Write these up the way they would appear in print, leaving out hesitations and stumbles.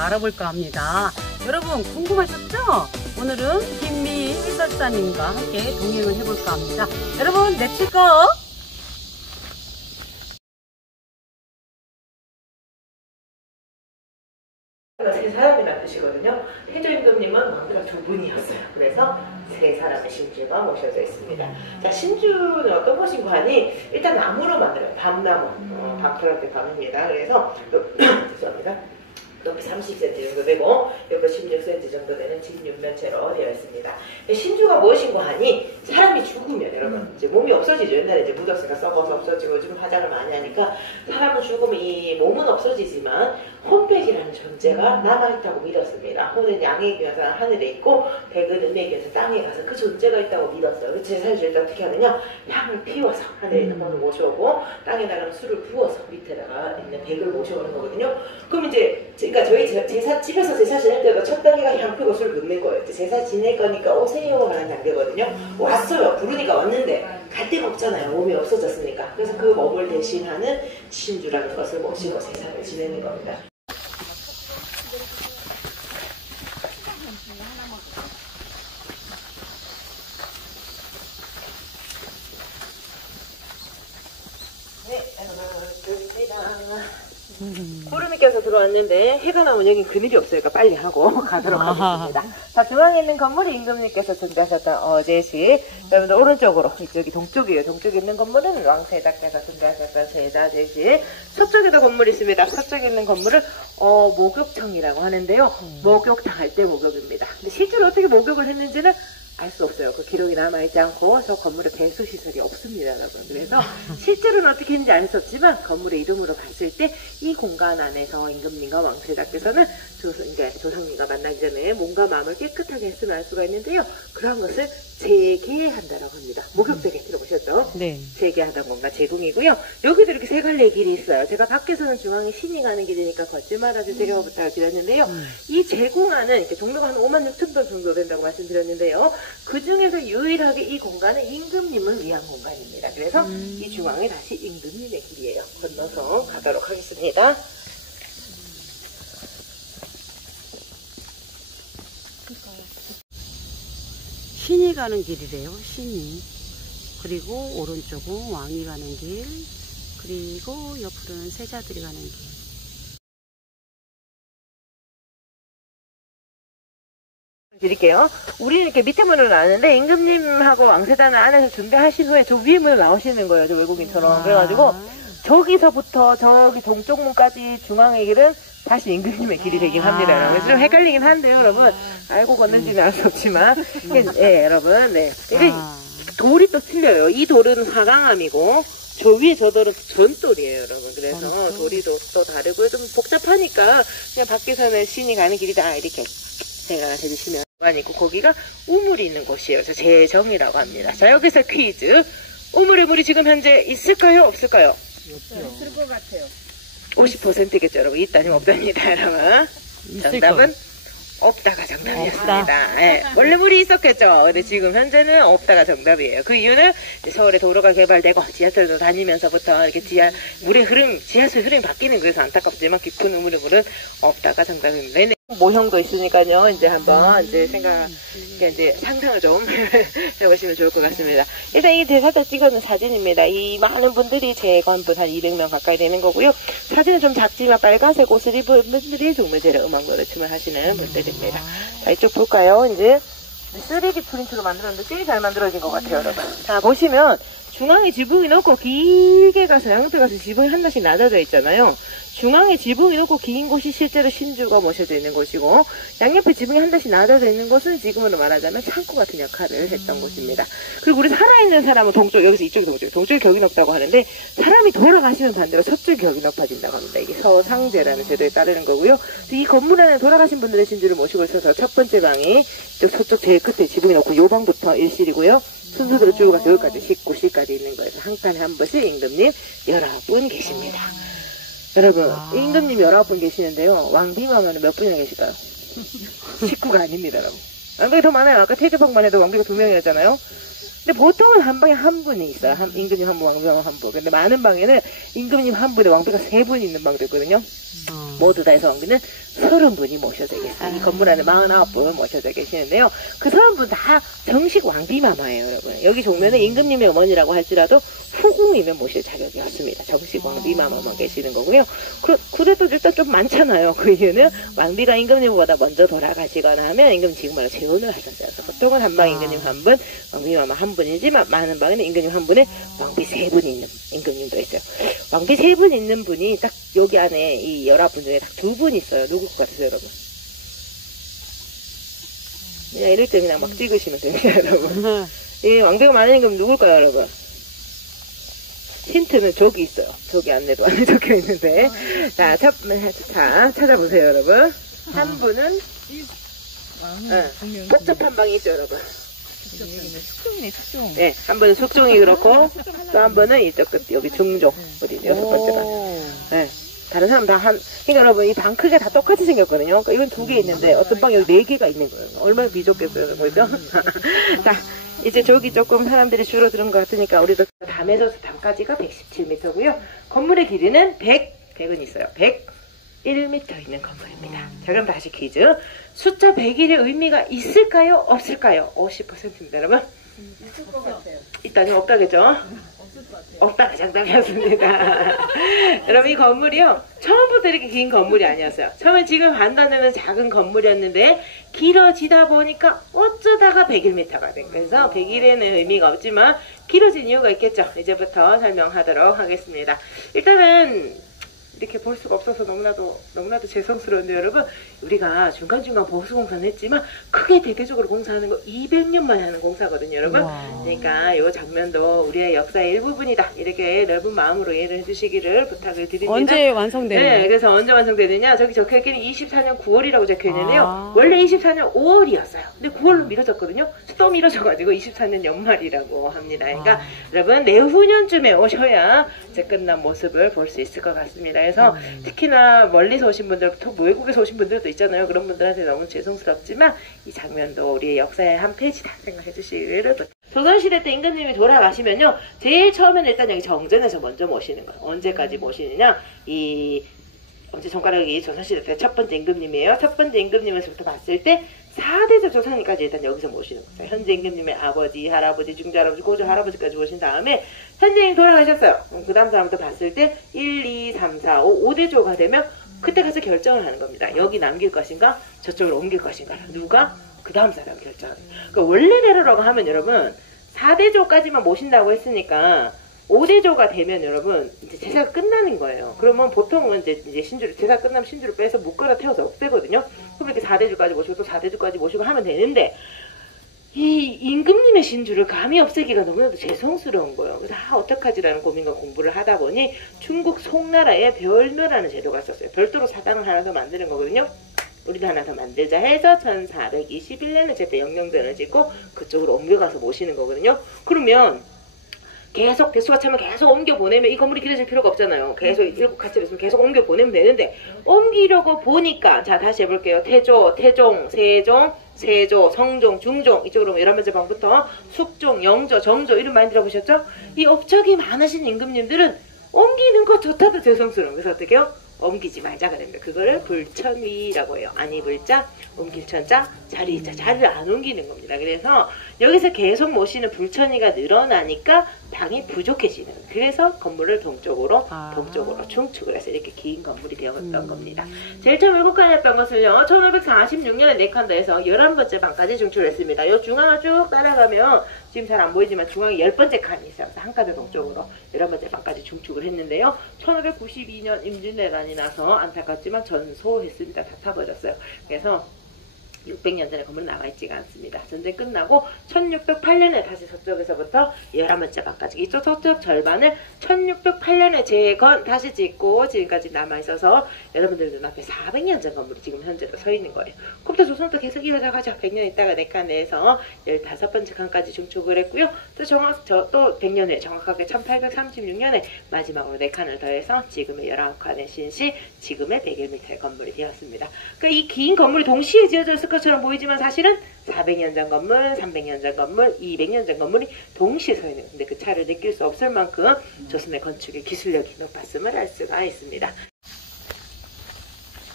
알아볼까 합니다. 여러분 궁금하셨죠? 오늘은 김미희 해설사님과 함께 동행을 해볼까 합니다. 여러분 렛츠고! 세 사람이라는 뜻이거든요. 해조임금님은 왕비가 두 분이었어요. 그래서 세 사람의 신주가 모셔져 있습니다. 자, 신주는 어떤 것인가 하니 일단 나무로 만들어요. 밤나무. 밤토랄 때 밤입니다. 그래서 죄송합니다. 높이 30cm 정도 되고 옆에 16cm 정도 되는 진육면체로 되어 있습니다. 신주가 무엇인가 하니 사람이 죽으면 여러분 이제 몸이 없어지죠. 옛날에 이제 묻었으니까 썩어서 없어지고 요즘 화장을 많이 하니까 사람은 죽으면 이 몸은 없어지지만 혼백이라는 존재가 남아있다고 믿었습니다. 혼은 양에 기어서 하늘에 있고 백은 음에 기어서 땅에 가서 그 존재가 있다고 믿었어요. 그 제사를 지을 때 어떻게 하느냐, 향을 피워서 하늘에 있는 혼을 모셔오고 땅에다가 술을 부어서 밑에다가 있는 백을 모셔오는 거거든요. 그럼 이제 그러니까 저희 집에서 제사 지낼 때도 첫 단계가 향 피고 술 붓는 거예요. 제사 지낼 거니까 오세요 라는 단계거든요. 왔어요. 부르니까 왔는데 갈 데가 없잖아요. 몸이 없어졌으니까. 그래서 그 몸을 대신하는 신주라는 것을 모시고 제사를 지내는 겁니다. 네, 구름이 껴서 들어왔는데 해가 나오면 여긴 그늘이 없으니까 빨리 하고 가도록 하겠습니다. 자, 중앙에 있는 건물이 임금님께서 준비하셨던 어제식. 여러분들 오른쪽으로, 이쪽이 동쪽이에요. 동쪽에 있는 건물은 왕세자께서 준비하셨던 세자제식. 서쪽에도 건물이 있습니다. 서쪽에 있는 건물을 목욕청이라고 하는데요. 목욕탕할 때 목욕입니다. 근데 실제로 어떻게 목욕을 했는지는 알 수 없어요. 그 기록이 남아있지 않고 저 건물에 배수시설이 없습니다, 여러분. 그래서 실제로는 어떻게 했는지 알 수 없지만 건물의 이름으로 봤을 때 이 공간 안에서 임금님과 왕세자께서는 조상님과 만나기 전에 몸과 마음을 깨끗하게 했으면 알 수가 있는데요. 그러한 것을 재개한다라고 합니다. 목욕대게 들어보셨죠? 네. 재개하던 건가 제궁이고요. 여기도 이렇게 세 갈래의 길이 있어요. 제가 밖에서는 중앙에 신이 가는 길이니까 걷지 말아주세요 부탁을 드렸는데요. 이 제궁 안은 이렇게 종로가 한 56,000톤 정도 된다고 말씀드렸는데요. 그 중에서 유일하게 이 공간은 임금님을 위한 공간입니다. 그래서 이 중앙에 다시 임금님의 길이에요. 건너서 가도록 하겠습니다. 신이 가는 길이래요. 신이. 그리고 오른쪽은 왕이 가는 길, 그리고 옆으로는 세자들이 가는 길. 드릴게요. 우리는 이렇게 밑에 문으로 나왔는데 임금님하고 왕세자는 안에서 준비하신 후에 저 위에 문으로 나오시는 거예요. 저 외국인처럼. 그래가지고 저기서부터 저기 동쪽 문까지 중앙의 길은 다시 임금님의 길이 되긴 합니다. 그래서 좀 헷갈리긴 한데요, 여러분. 알고 걷는지는 알 수 없지만. 네, 여러분. 네. 이게 돌이 또 틀려요. 이 돌은 화강암이고, 저 위에 저 돌은 전돌이에요, 여러분. 그래서 돌이 또 다르고요. 좀 복잡하니까 그냥 밖에서는 신이 가는 길이다. 이렇게 생각을 해주시면. 있고, 거기가 우물이 있는 곳이에요. 저 제정이라고 합니다. 자, 여기서 퀴즈. 우물에 물이 지금 현재 있을까요? 없을까요? 있을 것 같아요. 50%겠죠, 여러분. 있다니면 없답니다, 여러분. 정답은 없다가 정답이었습니다. 네, 원래 물이 있었겠죠. 근데 지금 현재는 없다가 정답이에요. 그 이유는 서울에 도로가 개발되고 지하철도 다니면서부터 이렇게 물의 흐름, 지하철 흐름이 바뀌는 그래서 안타깝지만 깊은 우물의 물은 없다가 정답입니다. 모형도 있으니까요. 이제 한번 이제 이제 상상을 좀 해보시면 좋을 것 같습니다. 일단 이 대사적 찍어놓은 사진입니다. 이 많은 분들이 재건분 한 200명 가까이 되는 거고요. 사진은 좀 작지만 빨간색 옷을 입은 분들이 종묘제를 음악으로 춤을 하시는 분들입니다. 자, 이쪽 볼까요? 이제 3D 프린트로 만들었는데 꽤 잘 만들어진 것 같아요, 여러분. 자, 보시면 중앙에 지붕이 높고 길게 가서 양옆에 가서 지붕이 하나씩 낮아져 있잖아요. 중앙에 지붕이 높고 긴 곳이 실제로 신주가 모셔져 있는 곳이고, 양옆에 지붕이 한 단씩 낮아져 있는 곳은 지금으로 말하자면 창고 같은 역할을 했던 곳입니다. 그리고 우리 살아있는 사람은 동쪽, 여기서 이쪽이 동쪽, 동쪽이 격이 높다고 하는데, 사람이 돌아가시면 반대로 서쪽이 격이 높아진다고 합니다. 이게 서상제라는 제도에 따르는 거고요. 이 건물 안에 돌아가신 분들의 신주를 모시고 있어서 첫 번째 방이 서쪽 제일 끝에 지붕이 높고 요 방부터 1실이고요. 순서대로 쭉 가서 여기까지 19실까지 있는 거예요. 한 칸에 한 번씩 임금님 19분 계십니다. 여러분, 임금님 19분 계시는데요. 왕비망은 몇 분이나 계실까요? 19가 아닙니다, 여러분. 왕비가 더 많아요. 아까 태조방만 해도 왕비가 2명이었잖아요. 근데 보통은 한 방에 한 분이 있어요. 임금님 한 분, 왕비망 한 분. 근데 많은 방에는 임금님 한 분에 왕비가 3분 있는 방도 있거든요. 모두 다 해서 왕비는 30분이 모셔져 계세요. 이 건물 안에 49분 모셔져 계시는데요. 그 30분 다 정식 왕비마마예요, 여러분. 여기 종면은 임금님의 어머니라고 할지라도 후궁이면 모실 자격이 없습니다. 정식 왕비마마만 계시는 거고요. 그래도 일단 좀 많잖아요. 그 이유는 왕비가 임금님보다 먼저 돌아가시거나 하면 임금 지금말로 재혼을 하셨어요. 그래서 보통은 한방 임금님 한 분, 왕비마마 한 분이지만 많은 방에는 임금님 한 분에 왕비 3분 있는 임금님도 있어요. 왕비 3분 있는 분이 딱 여기 안에 이 19분 중에 딱 2분 있어요. 누굴 것 같으세요, 여러분? 그냥 이럴 때 그냥 막 찍으시면 됩니다, 여러분. 이 왕비가 많은 임금 누굴까요, 여러분? 힌트는 저기 있어요. 저기 안내도 안에 적혀 있는데. 자, 찾아보세요, 여러분. 한 분은, 복잡한 방이 있죠, 여러분. 숙종이네, 숙종. 네, 한 분은 숙종이 그렇고, 또 한 분은 이쪽 끝, 여기 중종. 우리 6번째가. 네. 다른 사람 다 그러니까 여러분, 이 방 크기가 다 똑같이 생겼거든요. 그러니까 이건 2개 있는데, 어떤 방 여기 4개가 있는 거예요. 얼마나 비좁겠어요, 그죠? 자, 이제 저기 조금 사람들이 줄어드는 것 같으니까, 우리도 담에서 담까지가 117m고요. 건물의 길이는 100은 있어요. 101m 있는 건물입니다. 자, 그럼 다시 퀴즈. 숫자 101의 의미가 있을까요? 없을까요? 50%입니다, 여러분. 있을 것 같아요. 있다니 없다겠죠? 없다가 정답이었습니다. 여러분, 이 건물이요, 처음부터 이렇게 긴 건물이 아니었어요. 처음에 지금 판단되는 작은 건물이었는데 길어지다 보니까 어쩌다가 101m가 된 거예요. 그래서 101에는 의미가 없지만 길어진 이유가 있겠죠. 이제부터 설명하도록 하겠습니다. 일단은 이렇게 볼 수가 없어서 너무나도 죄송스러운데, 여러분, 우리가 중간중간 보수공사는 했지만 크게 대대적으로 공사하는 거 200년 만에 하는 공사거든요, 여러분. 우와. 그러니까 이 장면도 우리의 역사의 일부분이다, 이렇게 넓은 마음으로 이해를 해주시기를 부탁을 드립니다. 언제 완성되나요? 네, 그래서 언제 완성되느냐, 저기 적혀있기는 24년 9월이라고 적혀있는데요. 원래 24년 5월이었어요. 근데 9월로 미뤄졌거든요. 또 미뤄져가지고 24년 연말이라고 합니다. 그러니까 여러분, 내후년쯤에 오셔야 이제 끝난 모습을 볼 수 있을 것 같습니다. 그래서 특히나 멀리서 오신 분들, 또 외국에서 오신 분들도 있잖아요. 그런 분들한테 너무 죄송스럽지만 이 장면도 우리의 역사의 한 페이지다 생각해 주시기를. 조선시대 때 임금님이 돌아가시면요, 제일 처음에는 일단 여기 정전에서 먼저 모시는 거예요. 언제까지 모시느냐, 엄지손가락이 조선시대 때 첫 번째 임금님이에요. 첫 번째 임금님에서부터 봤을 때 4대조 조선이까지 일단 여기서 모시는 거예요. 현재 임금님의 아버지, 할아버지, 중조할아버지, 고조할아버지까지 모신 다음에 현재님 돌아가셨어요. 그 다음 사람부터 봤을 때 1, 2, 3, 4, 5, 5대조가 되면 그때 가서 결정을 하는 겁니다. 여기 남길 것인가, 저쪽으로 옮길 것인가. 누가? 그 다음 사람 결정하는 거예요. 그러니까 원래대로라고 하면 여러분, 4대조까지만 모신다고 했으니까 5대조가 되면 여러분 이제 제사가 끝나는 거예요. 그러면 보통은 이제 신주를, 제사 끝나면 신주를 빼서 묶거나 태워서 없애거든요. 그럼 이렇게 4대조까지 모시고 또 4대조까지 모시고 하면 되는데, 이 임금님의 신주를 감히 없애기가 너무나도 죄송스러운 거예요. 그래서 어떡하지라는 고민과 공부를 하다 보니 중국 송나라에 별묘라는 제도가 있었어요. 별도로 사당을 하나 더 만드는 거거든요. 우리도 하나 더 만들자 해서 1421년에 제때 영령전을 짓고 그쪽으로 옮겨가서 모시는 거거든요. 그러면 계속 대수가 차면 계속 옮겨 보내면 이 건물이 길어질 필요가 없잖아요. 계속 일곱 가치를 있으면 계속 옮겨 보내면 되는데, 옮기려고 보니까, 자 다시 해볼게요. 태조, 태종, 세종, 세조, 성종, 중종, 이쪽으로 11번째 방부터 숙종, 영조, 정조 이름 많이 들어보셨죠? 이 업적이 많으신 임금님들은 옮기는 것조차도 죄송스러운. 그래서 어떻게 해요? 옮기지 말자가 됩니다. 그거를 불천위라고 해요. 아니 불자, 옮길 천자, 자리자, 자리를 안 옮기는 겁니다. 그래서 여기서 계속 모시는 불천위가 늘어나니까 방이 부족해지는 거예요. 그래서 건물을 동쪽으로 중축을 해서 이렇게 긴 건물이 되었던 겁니다. 제일 처음 일국간이었던 것을요, 1546년에 네칸더에서 11번째 방까지 중축을 했습니다. 이 중앙을 쭉 따라가면 지금 잘 안 보이지만 중앙에 10번째 칸이 있어요. 한 칸더 동쪽으로 11번째 방까지 중축을 했는데요. 1592년 임진왜란이 나서 안타깝지만 전소했습니다. 다 타버렸어요. 그래서 600년 전에 건물은 남아있지가 않습니다. 전쟁 끝나고 1608년에 다시 서쪽에서부터 11번째 방까지, 이쪽 서쪽 절반을 1608년에 다시 짓고 지금까지 남아있어서 여러분들 눈앞에 400년 전 건물이 지금 현재도 서 있는 거예요. 그부터 조선부터 계속 이어져 가죠. 100년 있다가 4칸 내에서 15번째 칸까지 중축을 했고요. 또 100년 후에 정확하게 1836년에 마지막으로 4칸을 더해서 지금의 19칸의 신시, 지금의 101m의 건물이 되었습니다. 그러니까 이 긴 건물이 동시에 지어져 있을 것처럼 보이지만 사실은 400년 전 건물, 300년 전 건물, 200년 전 건물이 동시에 서 있는, 근데 그 차를 느낄 수 없을 만큼 조선의 건축의 기술력이 높았음을 알 수가 있습니다.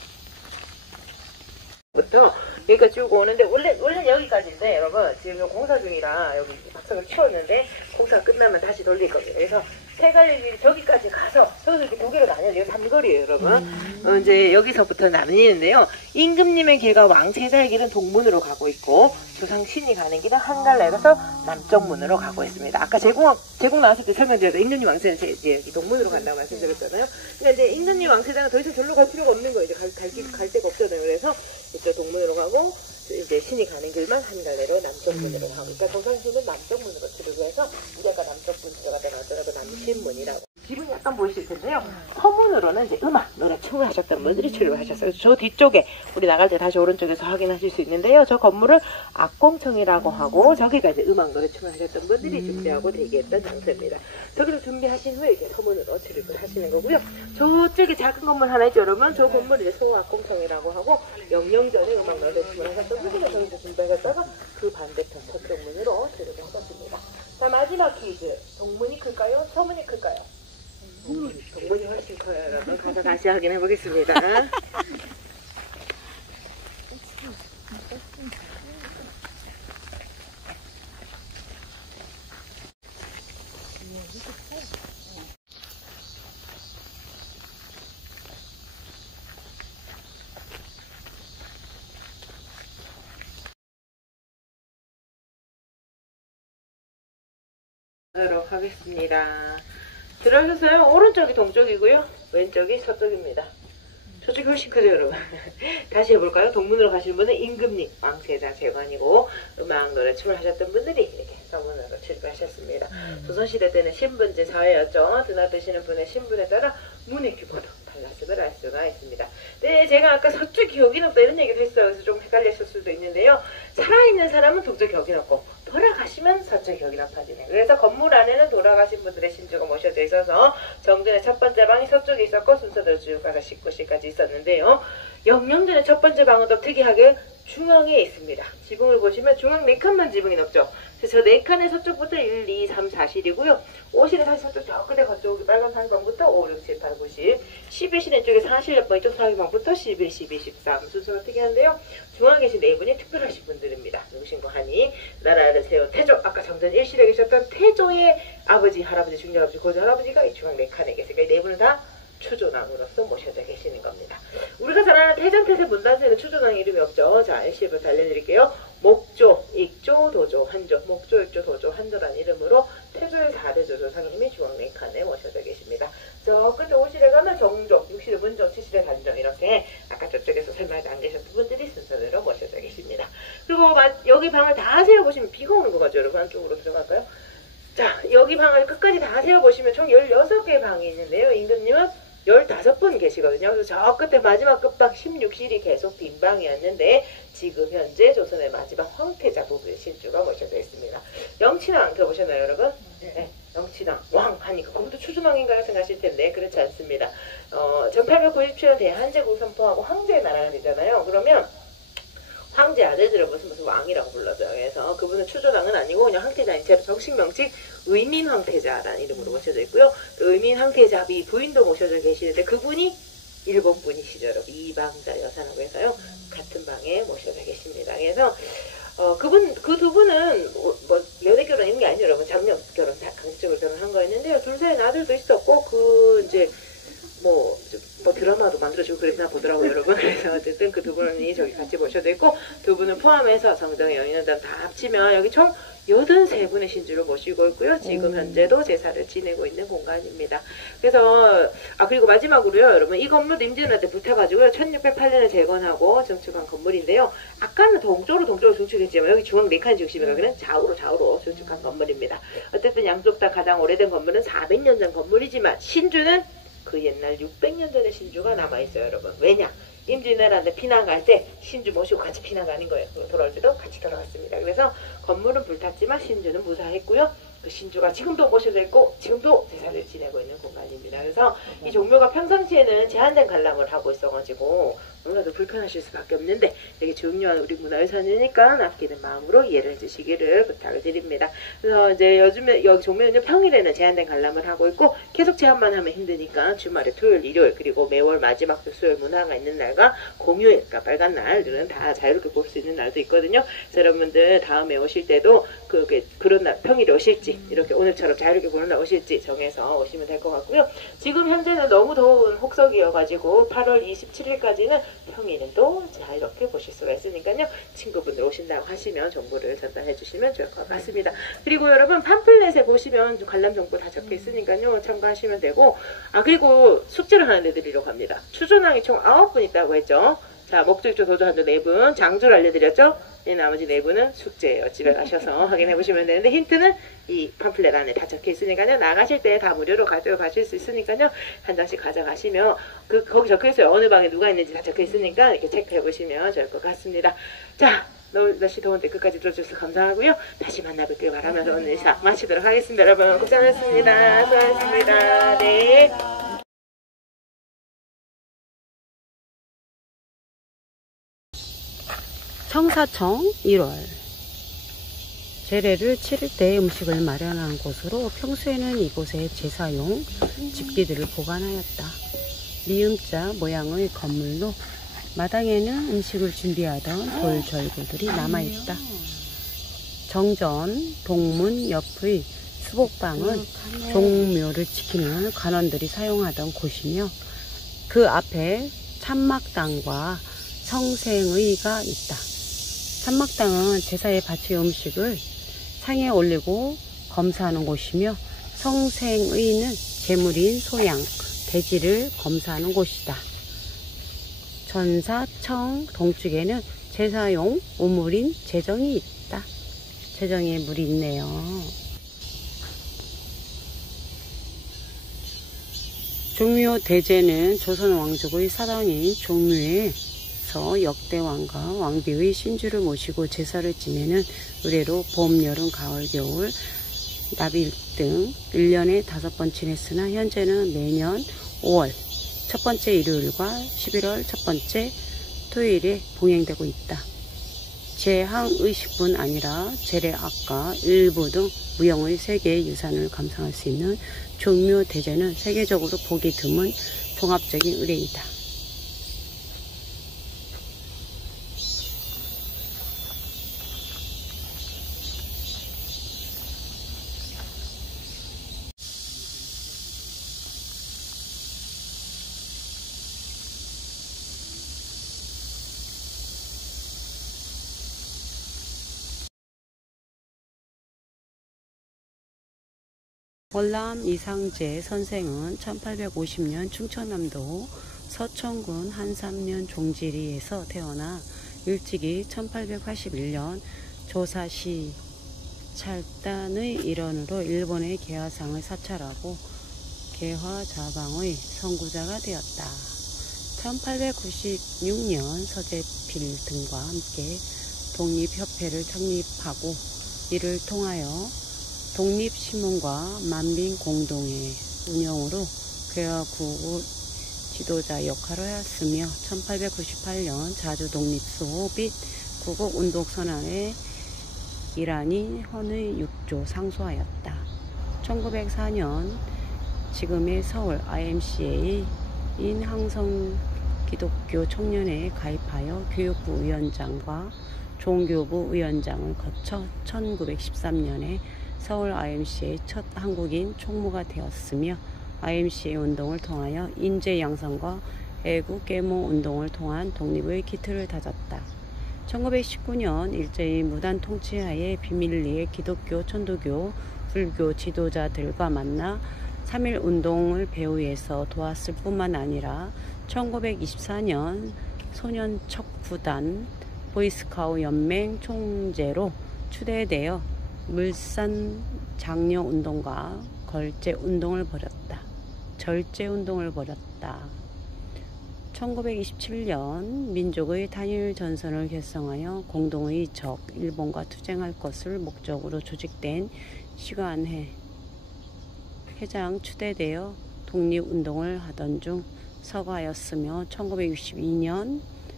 여기서부터 여기까지 쭉 오는데 원래 여기까지인데 여러분 지금 공사 중이라 여기 박석을 치웠는데 공사 끝나면 다시 돌릴 겁니다. 그래서 세 갈래 길이 저기까지 가서 저기서 이렇게 두 개로 나뉘어요. 삼거리예요, 여러분. 이제 여기서부터 나뉘는데요. 임금님의 길과 왕세자의 길은 동문으로 가고 있고 조상신이 가는 길은 한갈래에서 남쪽 문으로 가고 있습니다. 아까 제공 나왔을 때 설명드렸죠. 임금님 왕세자는 이제 동문으로 간다고 말씀드렸잖아요. 그러니까 이제 임금님 왕세자는 더 이상 절로 갈 필요가 없는 거예요. 이제 갈 데가 없잖아요. 그래서 이쪽 동문으로 가고 이제 신이 가는 길만 한갈래로 남쪽 문으로 가고, 그러니까 조상신은 남쪽 문으로 치르고 해서 우리 아까 남쪽 문 들어가다가 어쩌라고 남신문이라고. 지금 약간 보이실 텐데요. 서문으로는 이제 음악, 노래, 춤을 하셨던 분들이 출입을 하셨어요. 저 뒤쪽에 우리 나갈 때 다시 오른쪽에서 확인하실 수 있는데요. 저 건물을 악공청이라고 하고 저기가 이제 음악, 노래, 춤을 하셨던 분들이 준비하고 대기했던 장소입니다. 저기를 준비하신 후에 이렇게 서문으로 출입을 하시는 거고요. 저쪽에 작은 건물 하나 있죠, 여러분. 저 건물이 이제 소악공청이라고 하고 영영전에 음악, 노래, 춤을 하셨던 분들이 저기서 준비하셨다가 그 반대편 서쪽 문으로 출입을 하셨습니다. 자, 마지막 퀴즈. 동문이 클까요? 서문이 클까요? 동문이 훨씬 커요, 여러분. 가서 다시 확인해 보겠습니다. 하도록 하겠습니다. 들어오셨어요? 오른쪽이 동쪽이고요. 왼쪽이 서쪽입니다. 저쪽이 훨씬 크죠, 여러분? 다시 해볼까요? 동문으로 가시는 분은 임금님, 왕세자, 재관이고 음악, 노래, 춤을 하셨던 분들이 이렇게 서문으로 출입하셨습니다. 조선시대 때는 신분제 사회였죠. 드나드시는 분의 신분에 따라 문의 규모도 달랐음을 알 수가 있습니다. 네, 제가 아까 서쪽이 여긴 없다 이런 얘기도 했어요. 그래서 좀 헷갈렸을 수도 있는데요. 살아있는 사람은 동쪽이 여긴 없고 돌아가시면 서쪽이 여긴 없어지네요. 그래서 건물 안에는 돌아가신 분들의 신주가 모셔져 있어서 정전의 첫 번째 방이 서쪽에 있었고 순서대로 쭉 가서 19시까지 있었는데요. 영영전의 첫 번째 방은 또 특이하게 중앙에 있습니다. 지붕을 보시면 중앙 4칸만 지붕이 높죠. 그래서 저 4칸의 서쪽부터 1, 2, 3, 4실이고요. 5실은 사실 서쪽 저 끝에 거쪽이 빨간 사기방부터 5, 6, 7, 8, 9, 10. 11실은 쪽에 4실 몇 번 이쪽 사기방부터 11, 12, 13. 순서가 특이한데요. 중앙에 계신 4분이 특별하신 분들입니다. 누구신고 하니 나라를 세운 태조, 아까 정전 1실에 계셨던 태조의 아버지, 할아버지, 중녀아버지, 고조할아버지가 이 중앙 4칸에 계세요. 이 4분은 다 추조왕으로서 모셔져 계시는 겁니다. 우리가 잘 아는 태전태세 문단세는 추조왕 이름이 없죠. 자, 1실부터 알려드릴게요. 목조, 익조, 도조, 한조, 목조, 익조, 도조, 한조라는 이름으로 태조의 4대 조조상님이 중앙 4칸에 모셔져 계십니다. 저 끝에 5실에 가면 정조, 6실에 문조, 7실에 단조 이렇게 아까 저쪽에서 설명하지 안 계셨던 분들이 순서대로 모셔져 계십니다. 그리고 여기 방을 다 세어보시면 비가 오는 거 같죠? 여러분 안쪽으로 들어갈까요? 자, 여기 방을 끝까지 다 세어보시면 총 16개의 방이 있는데요. 임금님은 15분 계시거든요. 그래서 저 끝에 마지막 끝방 16실이 계속 빈 방이었는데 지금 현재 조선의 마지막 황태자 부부의 신주가 모셔져 있습니다. 영친왕 들어보셨나요, 여러분? 네. 영친왕, 왕 하니까 그것도 추조왕인가요? 생각하실 텐데 그렇지 않습니다. 1897년 대한제국을 선포하고 황제의 나라가 되잖아요. 그러면 황제 아들들을 무슨 왕이라고 불러줘요. 그래서 그분은 추조왕은 아니고 그냥 황태자인 채로 정식 명칭 의민황태자라는 이름으로 모셔져 있고요. 의민황태자 부인도 모셔져 계시는데 그분이 일본 분이시죠. 여러분. 이방자 여사라고 해서요. 같은 방에 모셔져 계십니다. 그래서 그 두 분은 연애 결혼 이런 게 아니죠. 여러분. 장녀 결혼, 강제적으로 결혼한 거였는데요. 둘 사이에 아들도 있었고 이제 뭐 드라마도 만들어주고 그랬나 보더라고요, 여러분. 그래서 어쨌든 그 두 분이 저기 같이 모셔져 있고 두 분을 포함해서 성정 여인원단 다 합치면 여기 총 83분의 신주를 모시고 있고요. 지금 현재도 제사를 지내고 있는 공간입니다. 그래서 그리고 마지막으로요, 여러분 이 건물도 임진왜란때 불타가지고요 1608년에 재건하고 증축한 건물인데요. 아까는 동쪽으로 증축했지만 여기 중앙 4칸 중심에 가기는 좌우로 증축한 건물입니다. 어쨌든 양쪽 다 가장 오래된 건물은 400년 전 건물이지만 신주는 그 옛날 600년 전의 신주가 남아있어요, 여러분. 왜냐? 임진왜란 때 피난 갈 때 신주 모시고 같이 피난 가는 거예요. 돌아올 때도 같이 돌아갔습니다. 그래서 건물은 불탔지만 신주는 무사했고요. 그 신주가 지금도 모셔져 있고 지금도 제사를 지내고 있는 공간입니다. 그래서 이 종묘가 평상시에는 제한된 관람을 하고 있어가지고 너무나도 불편하실 수밖에 없는데 되게 중요한 우리 문화유산이니까 아끼는 마음으로 이해를 해주시기를 부탁을 드립니다. 그래서 이제 요즘에 여기 종묘는 평일에는 제한된 관람을 하고 있고 계속 제한만 하면 힘드니까 주말에 토요일, 일요일 그리고 매월 마지막 주 수요일 문화가 있는 날과 공휴일, 그러니까 빨간 날들은 다 자유롭게 볼 수 있는 날도 있거든요. 그래서 여러분들 다음에 오실 때도 그런 날 평일에 오실지 이렇게 오늘처럼 자유롭게 보는 날 오실지 정해서 오시면 될 것 같고요. 지금 현재는 너무 더운 혹석이어가지고 8월 27일까지는 평일에도 자유롭게 보실 수가 있으니까요. 친구분들 오신다고 하시면 정보를 전달해 주시면 좋을 것 같습니다. 그리고 여러분 팜플렛에 보시면 관람 정보 다 적혀 있으니까요. 참고하시면 되고 그리고 숙제를 하는 애들이라고 합니다. 추존왕이 총 9분 있다고 했죠. 자, 목적조 도조한조 4분, 장주를 알려드렸죠? 나머지 4분은 숙제예요. 집에 가셔서 확인해 보시면 되는데 힌트는 이 팜플렛 안에 다 적혀 있으니까요. 나가실 때 다 무료로 가져가실 수 있으니까요. 한 장씩 가져가시면 거기 적혀 있어요. 어느 방에 누가 있는지 다 적혀 있으니까 이렇게 체크해 보시면 좋을 것 같습니다. 자, 날씨 더운데 끝까지 들어주셔서 감사하고요. 다시 만나뵙길 바라면서 오늘 인사 마치도록 하겠습니다. 여러분 고생하셨습니다. 수고하셨습니다. 네. 청사청 1월 제례를 치를 때 음식을 마련한 곳으로 평소에는 이곳에 제사용 집기들을 보관하였다. 미음자 모양의 건물로 마당에는 음식을 준비하던 돌절구들이 남아있다. 정전 동문 옆의 수복방은 종묘를 지키는 관원들이 사용하던 곳이며 그 앞에 참막당과 성생의가 있다. 참막당은 제사에 바칠 음식을 상에 올리고 검사하는 곳이며 성생의는 제물인 소양, 돼지를 검사하는 곳이다. 전사청 동쪽에는 제사용 우물인 제정이 있다. 제정에 물이 있네요. 종묘 대제는 조선 왕족의 사당인 종묘에서 역대왕과 왕비의 신주를 모시고 제사를 지내는 의례로 봄, 여름, 가을, 겨울, 나비 등 1년에 5번 지냈으나 현재는 매년 5월 첫 번째 일요일과 11월 첫 번째 토요일에 봉행되고 있다. 제항의식뿐 아니라 재래악과 일부 등 무형의 세계의 유산을 감상할 수 있는 종묘 대제는 세계적으로 보기 드문 종합적인 의례이다. 월남 이상재 선생은 1850년 충청남도 서천군 한삼면 종지리에서 태어나 일찍이 1881년 조사시 찰단의 일원으로 일본의 개화상을 사찰하고 개화자방의 선구자가 되었다. 1896년 서재필 등과 함께 독립협회를 창립하고 이를 통하여 독립신문과 만민공동의 운영으로 괴화구국 지도자 역할을 하였으며 1898년 자주독립수호 및 구국운동선언에 이란이 헌의 6조 상소하였다. 1904년 지금의 서울 IMCA인 항성기독교 청년회에 가입하여 교육부 위원장과 종교부 위원장을 거쳐 1913년에 서울 IMCA 첫 한국인 총무가 되었으며 IMCA 운동을 통하여 인재 양성과 애국 계몽 운동을 통한 독립의 기틀을 다졌다. 1919년 일제의 무단 통치하에 비밀리에 기독교, 천도교, 불교 지도자들과 만나 3.1 운동을 배후에서 도왔을 뿐만 아니라 1924년 소년척구단 보이스카우 연맹 총재로 추대되어 물산 장려운동과 절제운동을 벌였다. 1927년 민족의 단일 전선을 결성하여 공동의 적 일본과 투쟁할 것을 목적으로 조직된 시간회 회장 추대되어 독립운동을 하던 중 서거하였으며 1962년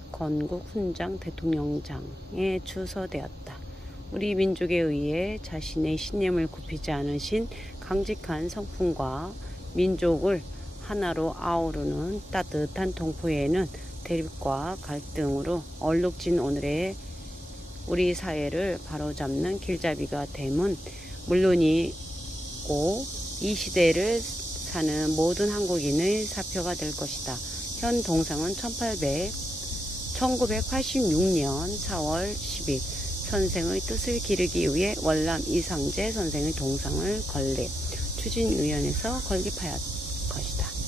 건국 훈장 대통령장에 추서되었다. 우리 민족에 의해 자신의 신념을 굽히지 않으신 강직한 성품과 민족을 하나로 아우르는 따뜻한 동포에는 대립과 갈등으로 얼룩진 오늘의 우리 사회를 바로잡는 길잡이가 됨은 물론이고 이 시대를 사는 모든 한국인의 사표가 될 것이다. 현 동상은 1986년 4월 10일 선생의 뜻을 기르기 위해 월남 이상재 선생의 동상을 건립 추진위원회에서 건립하였 것이다.